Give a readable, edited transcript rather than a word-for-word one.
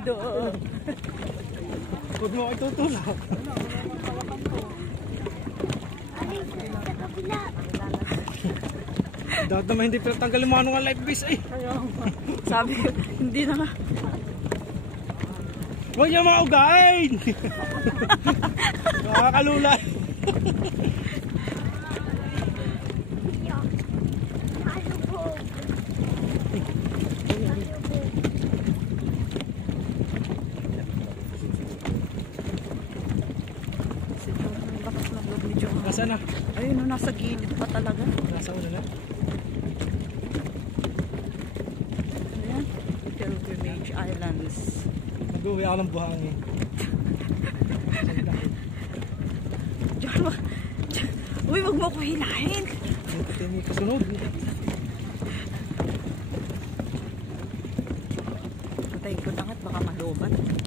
mundo. Huwag mo kayo tutulak. Dapat naman hindi pinatanggal yung mga nung life vest eh. Sabi ko, hindi na nga. Huwag niya mga ugain! Nakakalula. Nasa na? Ayun, nasa gilid pa talaga. Nasa una na? Ayan, Pilgrimage Islands. Nag-uwi ako ng buhangin. Uy, wag mo ko hilahin. Ito may kasunod. Patayin ko na at baka malubat.